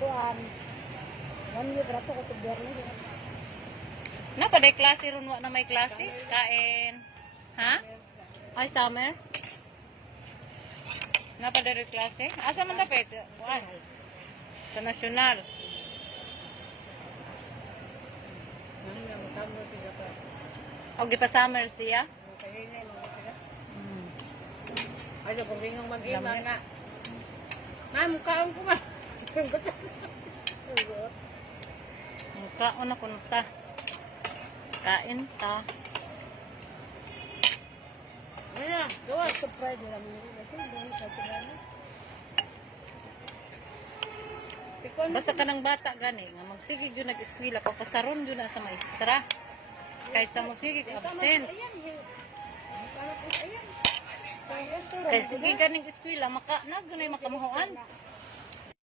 kuan. One year rato ko tugber ni. Napaday klase ron wa na may klase? Kain. Ha? Ay, summer? Napaday klase? Asa man dapat? Kuan. Sa nasyonal. O gipa-summer siya? Ano kung gingang mag-ima na. Ma'am, kaon ko ma. Kaon ako na ta. Kain ta. Ano, gawa sa pride nila mo. Kasi dami sa tigana. Basta ka ng bata gani, nga magsigig yun nag-eskwela, papasaron yun na sa maestra. Kahit sa musigig, absent. Kahit sige ganing eskwela, naggunay makamuhuan.